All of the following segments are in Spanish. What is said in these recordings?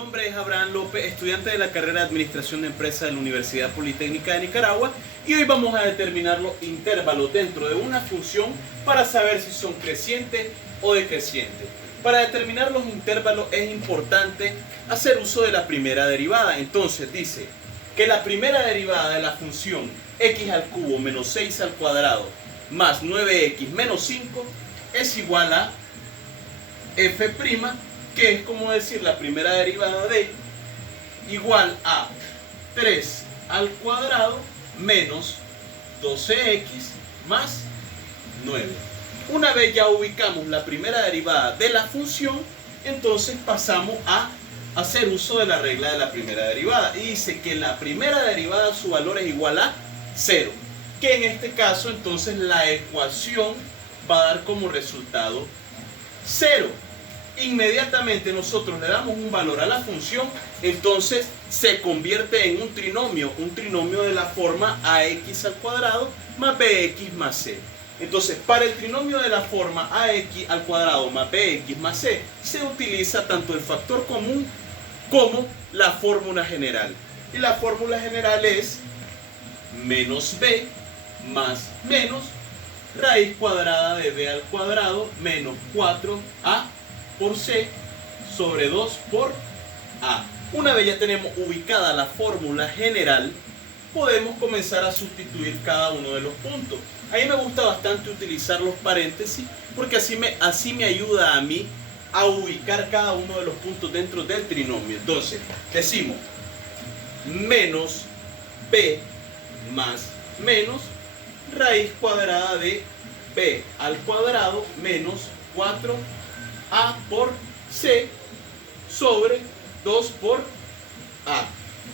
nombre es Abraham López, estudiante de la carrera de Administración de Empresas de la Universidad Politécnica de Nicaragua, y hoy vamos a determinar los intervalos dentro de una función para saber si son crecientes o decrecientes. Para determinar los intervalos es importante hacer uso de la primera derivada. Entonces dice que la primera derivada de la función x al cubo menos 6 al cuadrado más 9x menos 5 es igual a f', que es como decir la primera derivada de igual a 3 al cuadrado menos 12x más 9. Una vez ya ubicamos la primera derivada de la función, entonces pasamos a hacer uso de la regla de la primera derivada. Y dice que la primera derivada, su valor es igual a 0. Que en este caso, entonces, la ecuación va a dar como resultado 0. Inmediatamente nosotros le damos un valor a la función, entonces se convierte en un trinomio de la forma ax al cuadrado más bx más c. Entonces, para el trinomio de la forma ax al cuadrado más bx más c, se utiliza tanto el factor común como la fórmula general. Y la fórmula general es menos b más menos raíz cuadrada de b al cuadrado menos 4a por c sobre 2 por a. Una vez ya tenemos ubicada la fórmula general, podemos comenzar a sustituir cada uno de los puntos. A mí me gusta bastante utilizar los paréntesis porque así me ayuda a mí a ubicar cada uno de los puntos dentro del trinomio. Entonces, decimos menos b más menos raíz cuadrada de b al cuadrado menos 4a por c sobre 2 por a.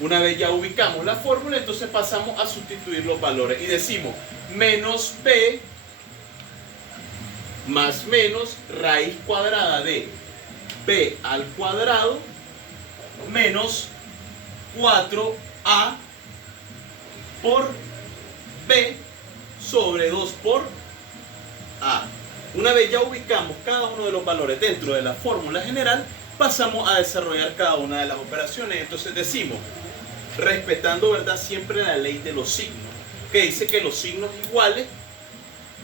Una vez ya ubicamos la fórmula, entonces pasamos a sustituir los valores y decimos menos b más menos raíz cuadrada de b al cuadrado menos 4a por b sobre 2 por a. Una vez ya ubicamos cada uno de los valores dentro de la fórmula general, pasamos a desarrollar cada una de las operaciones. Entonces decimos, respetando, ¿verdad?, siempre la ley de los signos, que dice que los signos iguales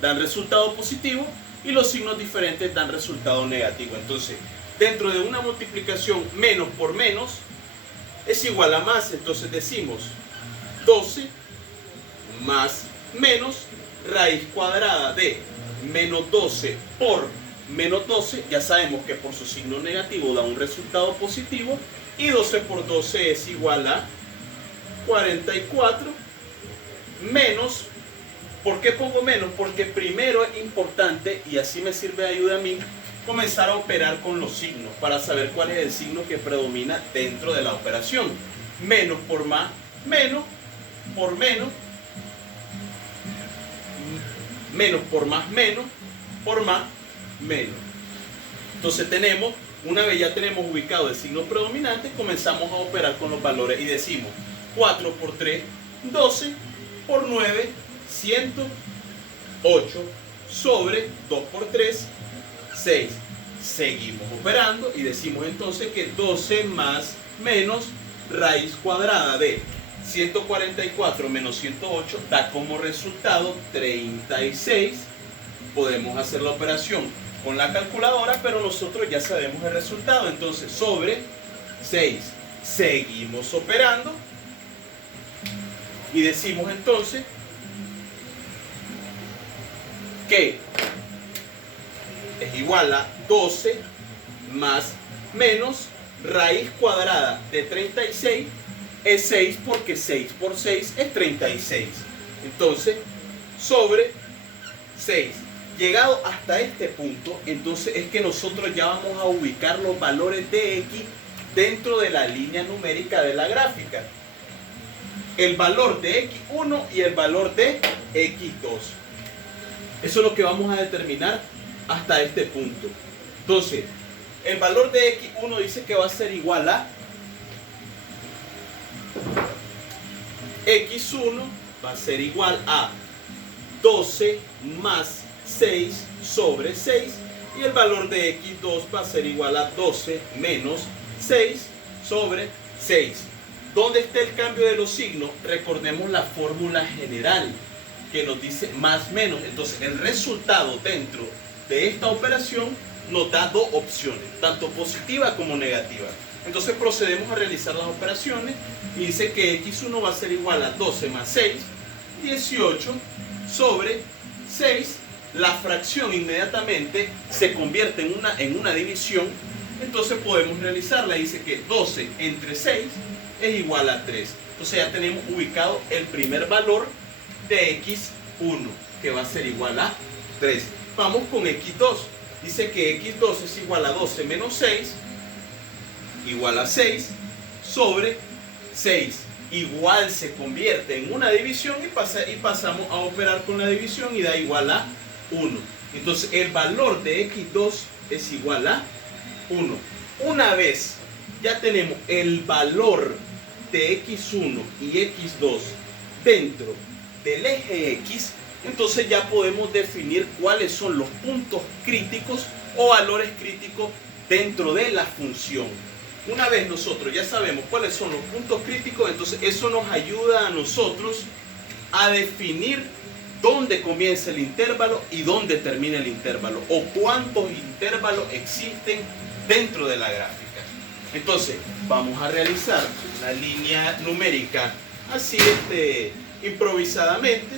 dan resultado positivo y los signos diferentes dan resultado negativo. Entonces, dentro de una multiplicación menos por menos es igual a más. Entonces decimos 12 más menos raíz cuadrada de menos 12 por menos 12, ya sabemos que por su signo negativo da un resultado positivo, y 12 por 12 es igual a 44 menos. ¿Por qué pongo menos? Porque primero es importante, y así me sirve de ayuda a mí, comenzar a operar con los signos para saber cuál es el signo que predomina dentro de la operación. Menos por más, menos por menos, menos por más, menos por más, menos. Entonces tenemos, una vez ya tenemos ubicado el signo predominante, comenzamos a operar con los valores y decimos 4 por 3, 12 por 9, 108 sobre 2 por 3, 6. Seguimos operando y decimos entonces que 12 más menos raíz cuadrada de 144 menos 108 da como resultado 36. Podemos hacer la operación con la calculadora, pero nosotros ya sabemos el resultado. Entonces, sobre 6. Seguimos operando y decimos entonces que es igual a 12 más menos raíz cuadrada de 36 es 6, porque 6 por 6 es 36. Entonces, sobre 6. Llegado hasta este punto, entonces es que nosotros ya vamos a ubicar los valores de x dentro de la línea numérica de la gráfica. El valor de x1 y el valor de x2. Eso es lo que vamos a determinar hasta este punto. Entonces, el valor de x1 dice que va a ser igual a x1 va a ser igual a 12 más 6 sobre 6, y el valor de x2 va a ser igual a 12 menos 6 sobre 6. ¿Dónde está el cambio de los signos? Recordemos la fórmula general que nos dice más menos. Entonces el resultado dentro de esta operación nos da dos opciones, tanto positiva como negativa. Entonces procedemos a realizar las operaciones y dice que x1 va a ser igual a 12 más 6, 18 sobre 6. La fracción inmediatamente se convierte en una división, entonces podemos realizarla. Dice que 12 entre 6 es igual a 3. Entonces ya tenemos ubicado el primer valor de x1, que va a ser igual a 3. Vamos con x2. Dice que x2 es igual a 12 menos 6, igual a 6, sobre 6. Igual se convierte en una división y pasamos a operar con la división y da igual a 1. Entonces el valor de x2 es igual a 1. Una vez ya tenemos el valor de x1 y x2 dentro del eje x, entonces ya podemos definir cuáles son los puntos críticos o valores críticos dentro de la función. Una vez nosotros ya sabemos cuáles son los puntos críticos, entonces eso nos ayuda a nosotros a definir dónde comienza el intervalo y dónde termina el intervalo, o cuántos intervalos existen dentro de la gráfica. Entonces vamos a realizar una línea numérica así improvisadamente.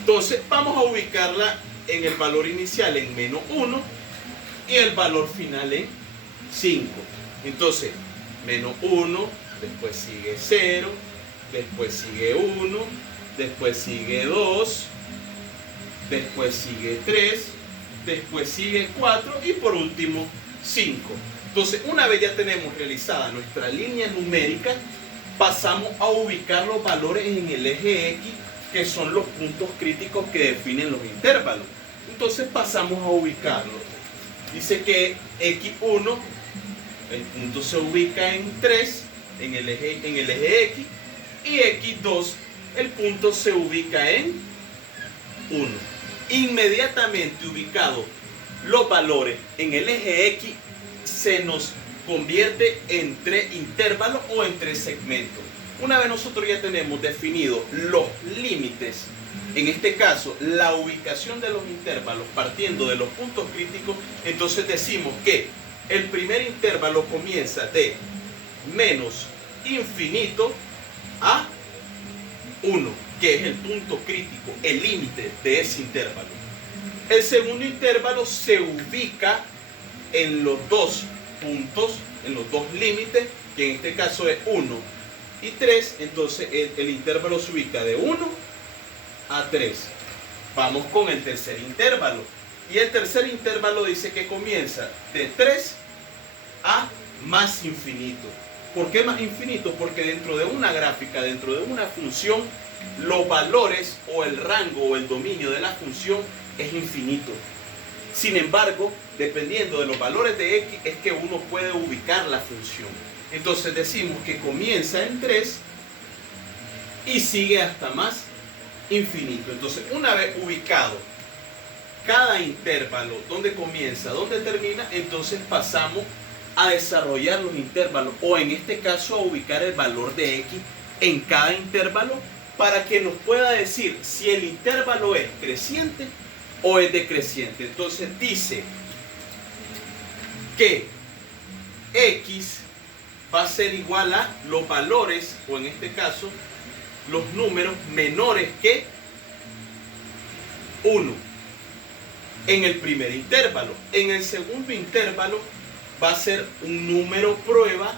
Entonces vamos a ubicarla en el valor inicial en menos 1 y el valor final en 5. Entonces menos 1, después sigue 0, después sigue 1, después sigue 2, después sigue 3, después sigue 4 y por último 5. Entonces una vez ya tenemos realizada nuestra línea numérica, pasamos a ubicar los valores en el eje X, que son los puntos críticos que definen los intervalos. Entonces pasamos a ubicarlos. Dice que x1, el punto se ubica en 3, en el eje X, y x2, el punto se ubica en 1. Inmediatamente ubicados los valores en el eje X, se nos convierte en 3 intervalos o en 3 segmentos. Una vez nosotros ya tenemos definidos los límites, en este caso la ubicación de los intervalos partiendo de los puntos críticos, entonces decimos que el primer intervalo comienza de menos infinito a 1, que es el punto crítico, el límite de ese intervalo. El segundo intervalo se ubica en los dos puntos, en los dos límites, que en este caso es 1 y 3, entonces el intervalo se ubica de 1 a 3. Vamos con el tercer intervalo. Y el tercer intervalo dice que comienza de 3 a más infinito. ¿Por qué más infinito? Porque dentro de una gráfica, dentro de una función, los valores o el rango o el dominio de la función es infinito. Sin embargo, dependiendo de los valores de x, es que uno puede ubicar la función. Entonces decimos que comienza en 3 y sigue hasta más infinito. Entonces, una vez ubicado cada intervalo, donde comienza, donde termina, entonces pasamos a desarrollar los intervalos, o en este caso a ubicar el valor de x en cada intervalo, para que nos pueda decir si el intervalo es creciente o es decreciente. Entonces dice que x va a ser igual a los valores, o en este caso los números menores que 1 en el primer intervalo. En el segundo intervalo va a ser un número prueba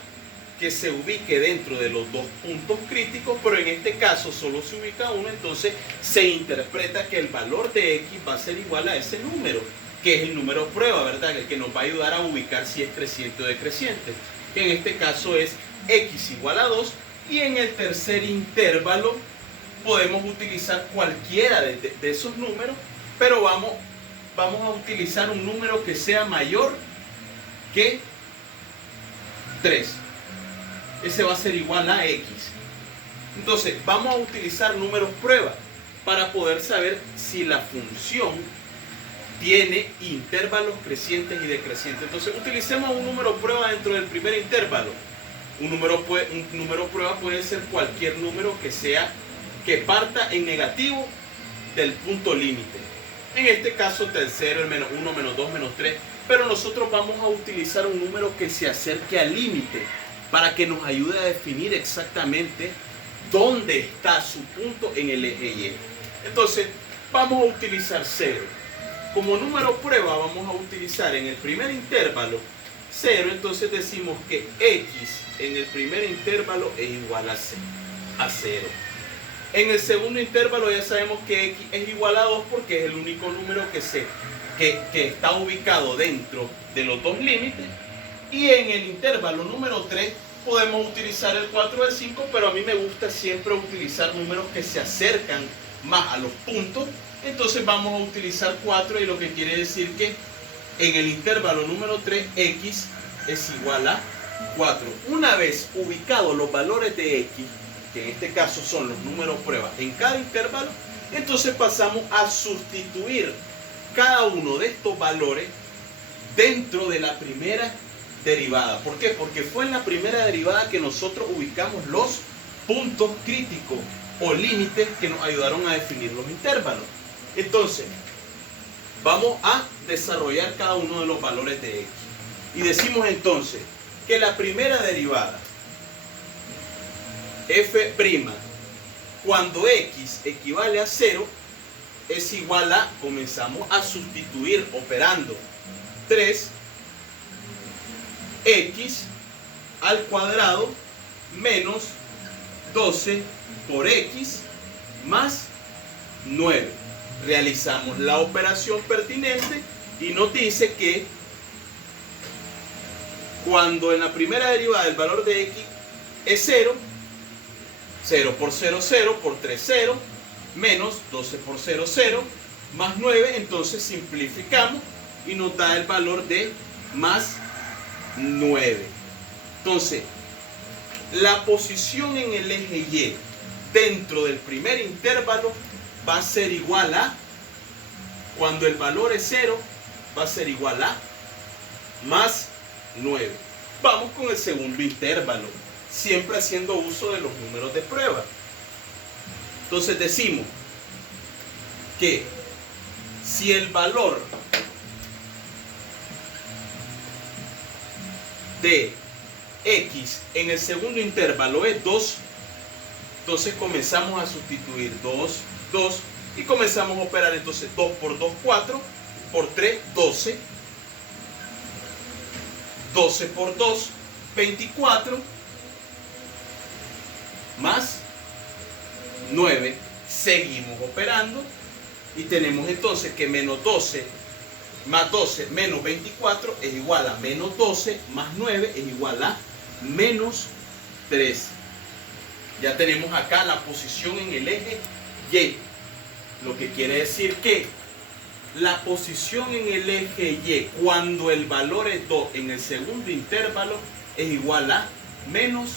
que se ubique dentro de los dos puntos críticos, pero en este caso solo se ubica uno, entonces se interpreta que el valor de x va a ser igual a ese número, que es el número prueba, ¿verdad? El que nos va a ayudar a ubicar si es creciente o decreciente, que en este caso es x igual a 2, y en el tercer intervalo podemos utilizar cualquiera de esos números, pero vamos a utilizar un número que sea mayor que 3. Ese va a ser igual a x. Entonces vamos a utilizar números prueba para poder saber si la función tiene intervalos crecientes y decrecientes. Entonces utilicemos un número prueba dentro del primer intervalo. Un número prueba puede ser cualquier número que parta en negativo del punto límite. En este caso del 0, el menos 1, menos 2, menos 3. Pero nosotros vamos a utilizar un número que se acerque al límite para que nos ayude a definir exactamente dónde está su punto en el eje Y. Entonces vamos a utilizar 0. Como número prueba vamos a utilizar en el primer intervalo 0, entonces decimos que x en el primer intervalo es igual a 0. En el segundo intervalo ya sabemos que x es igual a 2 porque es el único número que está ubicado dentro de los dos límites. Y en el intervalo número 3 podemos utilizar el 4 del 5, pero a mí me gusta siempre utilizar números que se acercan más a los puntos. Entonces vamos a utilizar 4 y lo que quiere decir que en el intervalo número 3 x es igual a 4. Una vez ubicados los valores de x, que en este caso son los números prueba en cada intervalo, entonces pasamos a sustituir cada uno de estos valores dentro de la primera derivada. ¿Por qué? Porque fue en la primera derivada que nosotros ubicamos los puntos críticos o límites que nos ayudaron a definir los intervalos. Entonces, vamos a desarrollar cada uno de los valores de x. Y decimos entonces que la primera derivada, f', cuando x equivale a 0, es igual a, comenzamos a sustituir operando 3x al cuadrado menos 12 por x más 9. Realizamos la operación pertinente y nos dice que cuando en la primera derivada el valor de x es 0, 0 por 0, 0 por 3, 0, menos 12 por 0, 0, más 9, entonces simplificamos y nos da el valor de más 9. Entonces, la posición en el eje Y dentro del primer intervalo va a ser igual a, cuando el valor es 0, va a ser igual a más 9. Vamos con el segundo intervalo, siempre haciendo uso de los números de prueba. Entonces decimos que si el valor de x en el segundo intervalo es 2, entonces comenzamos a sustituir 2, 2 y comenzamos a operar. Entonces 2 por 2, 4, por 3, 12, 12 por 2, 24, más 9. Seguimos operando y tenemos entonces que menos 12 más 12 menos 24 es igual a menos 12 más 9 es igual a menos 3. Ya tenemos acá la posición en el eje Y, lo que quiere decir que la posición en el eje Y cuando el valor es 2 en el segundo intervalo es igual a menos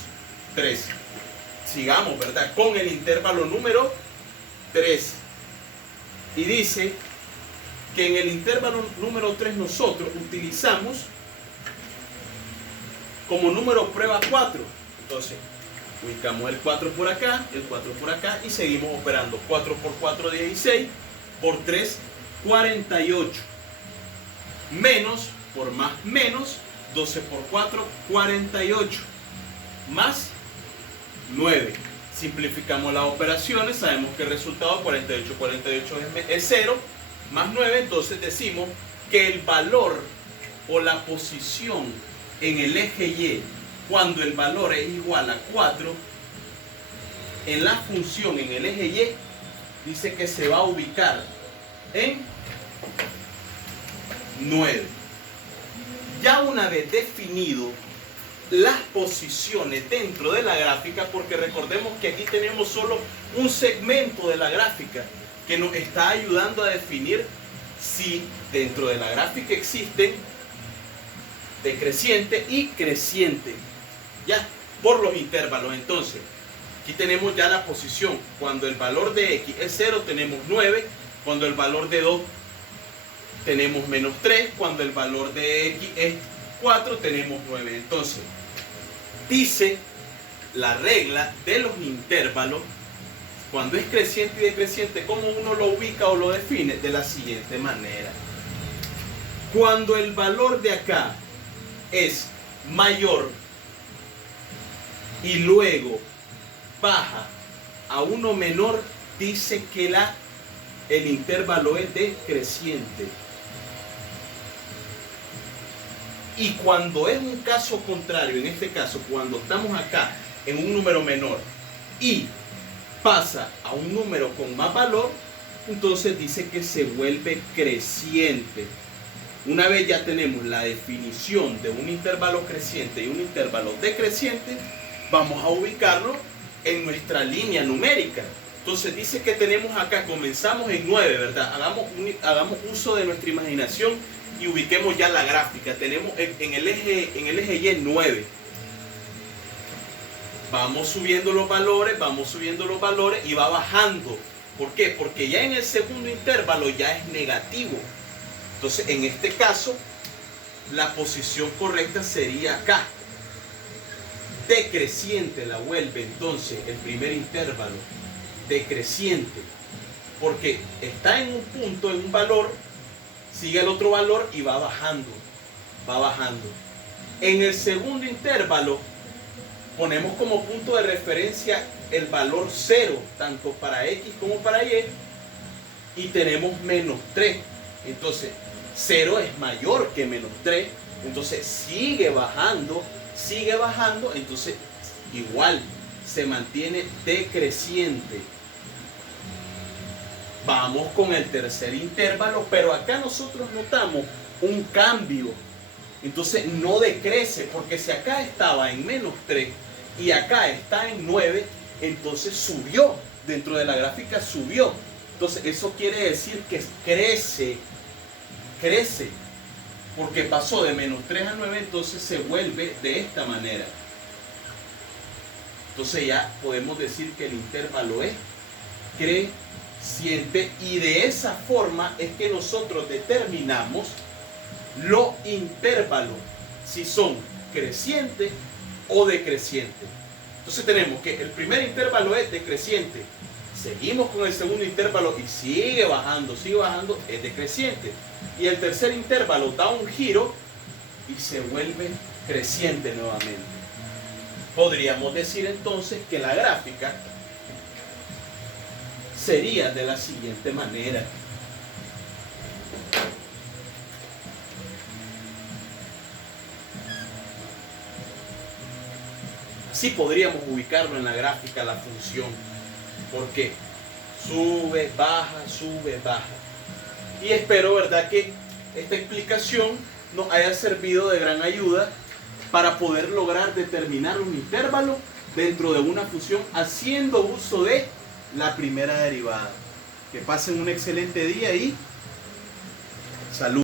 3. Sigamos, ¿verdad? Con el intervalo número 3. Y dice que en el intervalo número 3 nosotros utilizamos como número prueba 4. Entonces, ubicamos el 4 por acá, el 4 por acá y seguimos operando. 4 por 4, 16, por 3, 48. Menos por más menos, 12 por 4, 48. Más 9. Simplificamos las operaciones, sabemos que el resultado 48, 48 es 0, más 9, entonces decimos que el valor o la posición en el eje Y, cuando el valor es igual a 4, en la función en el eje Y, dice que se va a ubicar en 9. Ya una vez definido las posiciones dentro de la gráfica, porque recordemos que aquí tenemos solo un segmento de la gráfica que nos está ayudando a definir si dentro de la gráfica existen decreciente y creciente, ya por los intervalos. Entonces aquí tenemos ya la posición. Cuando el valor de x es 0 tenemos 9, cuando el valor de 2 tenemos menos 3. Cuando el valor de x es 4, tenemos 9. Entonces, dice la regla de los intervalos, cuando es creciente y decreciente, ¿cómo uno lo ubica o lo define? De la siguiente manera. Cuando el valor de acá es mayor y luego baja a uno menor, dice que el intervalo es decreciente. Y cuando es un caso contrario, en este caso, cuando estamos acá en un número menor y pasa a un número con más valor, entonces dice que se vuelve creciente. Una vez ya tenemos la definición de un intervalo creciente y un intervalo decreciente, vamos a ubicarlo en nuestra línea numérica. Entonces dice que tenemos acá, comenzamos en 9, ¿verdad? Hagamos uso de nuestra imaginación y ubiquemos ya la gráfica. Tenemos en el eje Y 9. Vamos subiendo los valores y va bajando. ¿Por qué? Porque ya en el segundo intervalo ya es negativo. Entonces, en este caso, la posición correcta sería acá. Decreciente la vuelve entonces el primer intervalo. Decreciente. Porque está en un punto, en un valor, sigue el otro valor y va bajando. Va bajando. En el segundo intervalo, ponemos como punto de referencia el valor 0, tanto para x como para y, y tenemos menos 3. Entonces, 0 es mayor que menos 3, entonces sigue bajando, entonces igual se mantiene decreciente. Vamos con el tercer intervalo, pero acá nosotros notamos un cambio. Entonces no decrece, porque si acá estaba en menos 3 y acá está en 9, entonces subió, dentro de la gráfica subió. Entonces eso quiere decir que crece, porque pasó de menos 3 a 9, entonces se vuelve de esta manera. Entonces ya podemos decir que el intervalo es creciente, y de esa forma es que nosotros determinamos los intervalos, si son crecientes o decrecientes. Entonces tenemos que el primer intervalo es decreciente, seguimos con el segundo intervalo y sigue bajando, es decreciente, y el tercer intervalo da un giro y se vuelve creciente nuevamente. Podríamos decir entonces que la gráfica sería de la siguiente manera. Así podríamos ubicarlo en la gráfica, la función, porque sube, baja. Y espero, ¿verdad?, que esta explicación nos haya servido de gran ayuda para poder lograr determinar un intervalo dentro de una función haciendo uso de la primera derivada. Que pasen un excelente día y salud.